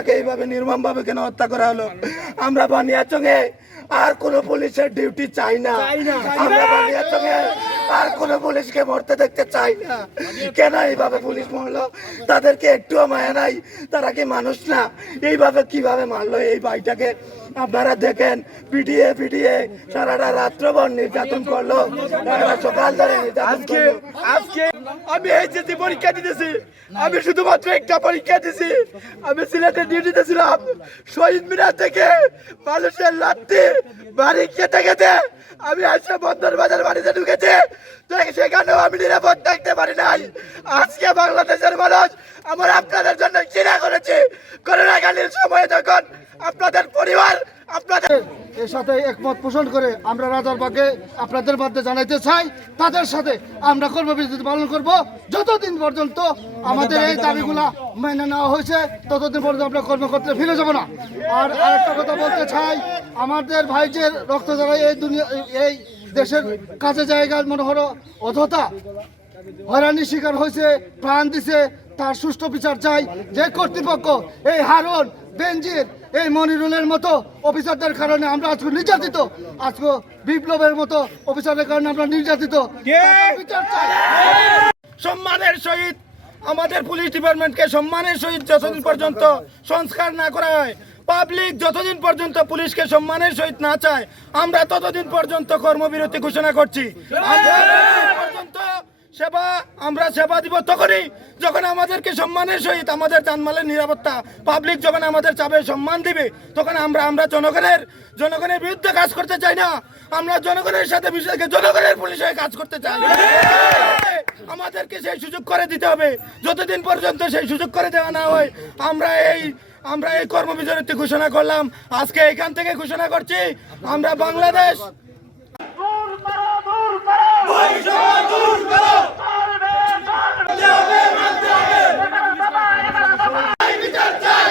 তাকে এইভাবে নির্মমভাবে কেন হত্যা করা হলো? আমরা বানিয়াচংয়ে আর কোন পুলিশের ডিউটি চাই না। আমরা বানিয়াচংয়ে আর কোন পুলিশকে মরতে দেখতে চাই না। কেন এইভাবে পুলিশ মরলো? তাদেরকে একটুও মায়া নাই? তারা কি মানুষ না? এইভাবে কিভাবে মারলো এই ভাইটাকে? আপনারা দেখেন, পিটিয়ে পিটিয়ে সারাটা রাত্রভর নির্যাতন করলো, সারাটা সকাল ধরে নির্যাতন করলো। আজকে আমি এইচএসসি পরীক্ষা দিতেছি, আমি শুধুমাত্র একটা পরীক্ষা দিছি। আমি সিলেটে ডিউটিতে ছিলাম। শহীদ মিনার থেকে মানুষের লাত্তি বাড়ি খেতে খেতে আমি আসে বন্দর বাজার বাড়িতে ঢুকেছি, তো সেখানেও আমি নিরাপদ থাকতে পারি নাই। আজকে বাংলাদেশের মানুষ আমার আপনাদের জন্য ঘৃণা করেছে। করোনাকালীন সময়ে যখন আপনাদের পরিবার আপনাদের এর সাথে একমত পোষণ করে আমরা রাজারবাগে আপনাদের মধ্যে জানাইতে চাই, তাদের সাথে আমরা কর্মবিরতি পালন করব যতদিন পর্যন্ত আমাদের এই দাবিগুলা মেনে নেওয়া হয়েছে, ততদিন পর্যন্ত আমরা কর্মক্ষেত্রে ফিরে যাব না। আর আরেকটা কথা বলতে চাই, আমাদের ভাই যে রক্ত দ্বারা এই দুনিয়া এই দেশের কাজে জায়গার মনে হলো অযথা হয়রানির শিকার হয়েছে, প্রাণ দিছে, তার সুষ্ঠু বিচার চাই। যে কর্তৃপক্ষ এই হারুন, বেনজির, এই মনিরুলের মতো অফিসারদের কারণে আমরা আজকে নির্যাতিত, আজকে বিপ্লবের মতো অফিসারের কারণে আমরা নির্যাতিত, বিচার চাই। সম্মানের সহিত আমাদের পুলিশ ডিপার্টমেন্টকে সম্মানের সহিত যতদিন পর্যন্ত সংস্কার না করা হয়, পাবলিক যতদিন পর্যন্ত পুলিশকে সম্মানের সহিত না চায়, আমরা ততদিন পর্যন্ত কর্মবিরতি ঘোষণা করছি। আমরা সেবা দিব তখনই যখন আমাদেরকে সম্মানের সহিত আমাদের জানমালের নিরাপত্তা পাবলিক যখন আমাদের চাবে সম্মান দিবে, তখন আমরা জনগণের বিরুদ্ধে কাজ করতে চাই না। আমরা জনগণের সাথে বিশেষ করে জনগণের পুলিশ হয়ে কাজ করতে চাই। আমাদেরকে সেই সুযোগ করে দিতে হবে। যতদিন পর্যন্ত সেই সুযোগ করে দেওয়া না হয়, আমরা এই কর্মবিরতি ঘোষণা করলাম। আজকে এখান থেকে ঘোষণা করছি, আমরা বাংলাদেশ বিচার চাই